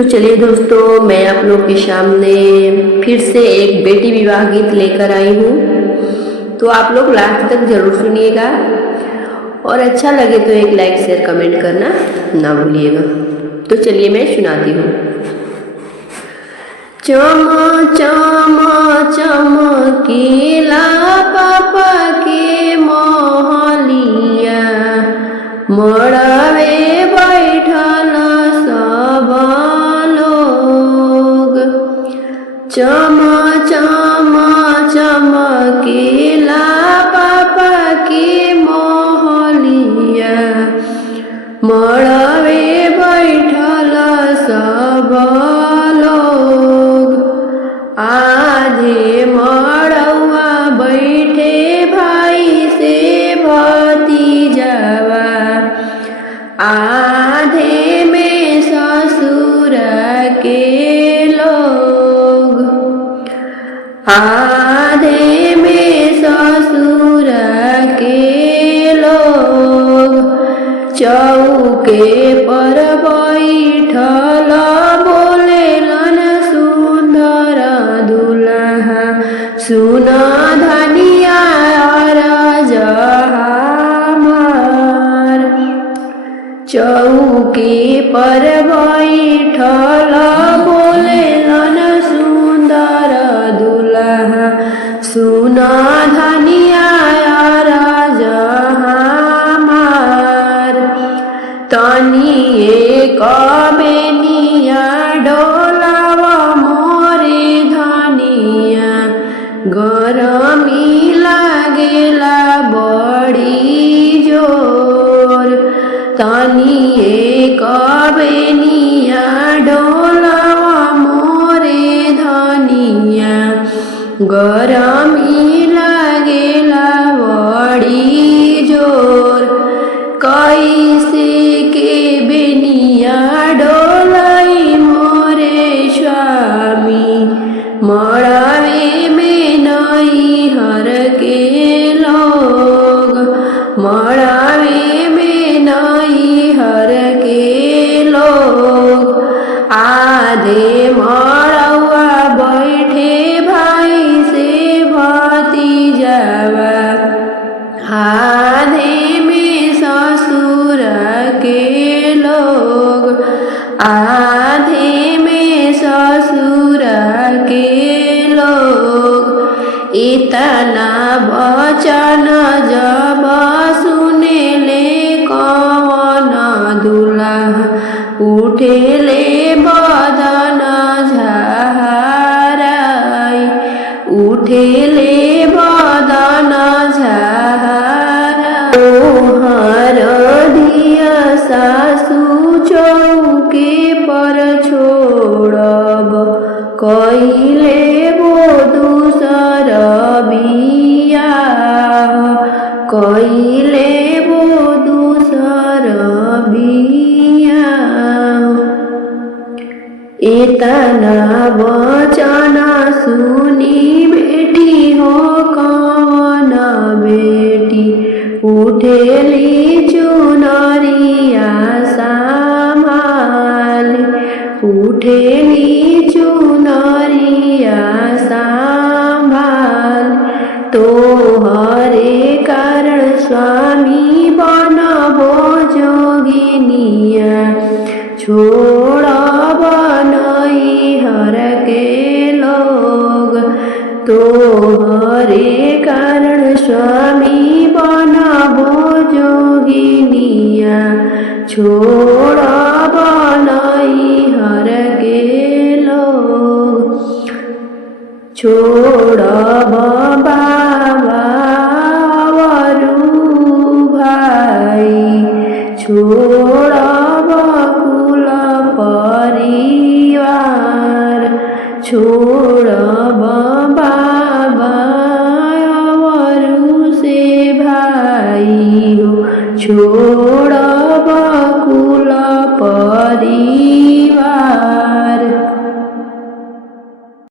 तो चलिए दोस्तों, मैं आप लोग के सामने फिर से एक बेटी विवाह गीत लेकर आई हूँ। तो आप लोग लास्ट तक जरूर सुनिएगा और अच्छा लगे तो एक लाइक शेयर कमेंट करना ना भूलिएगा। तो चलिए मैं सुनाती हूँ। चमा चमा चमकीला पापा के मोहलिया, मड़ावे बैठल सब लोग। चमा चमा चमकीला पापा के मोहलिया, मड़ावे बैठल सब लोग। आधे मड़ौआ बैठे भाई से भतीजावा, आधे में ससुर के लोग, आधे में ससुर के लोग। चौके पर बैठल बोलेलन सुंदर दुल्हा, सुन धनिया राजा हमार। चौकी पर बैठल बोलेलन सुंदर दुल्हा, सुन धनिया राजा हमार। तनिए कबेनिया डोलावा मोरे धनिया, गरमी लागेला बड़ी जोर। तनिए कबेनिया डोलावा मोरे धनिया, गरमी लागेला बड़ी जोर। कैसे के बेनिया डोलाई मोरे स्वामी, मड़ावे में नैहर के लोग, मड़ावे में नैहर के लोग। आधे मड़ौआ बैठे भाई से भतीजावा, आधे में ससुर के लोग, आधे में ससुर के लोग। इतना वचन जब सुनेले कौन दुल्हा, उठेले बदन झाराई, उठेले बदन झाराई। तोहर दिया सासु चौके पर छोड़ब, कइले वो दूसर बियाह, कइले वो दूसर बियाह। इतना वचन सुनी बेटी हो कौन बेटी, उठेली चुनरिया संभाल, उठेली चुनरिया संभाल। तोहरे कारण स्वामी बनबो जोगिनिया, छोड़ब नैहर के लोग। तोहरे कारण स्वामी बनबो जोगिनिया, छोड़ब नैहर के लोग। छोड़ब बाबा वरु भाई, छोड़ब कुल परिवार। छोड़ब बाबा वरु से भाई हो, छोड़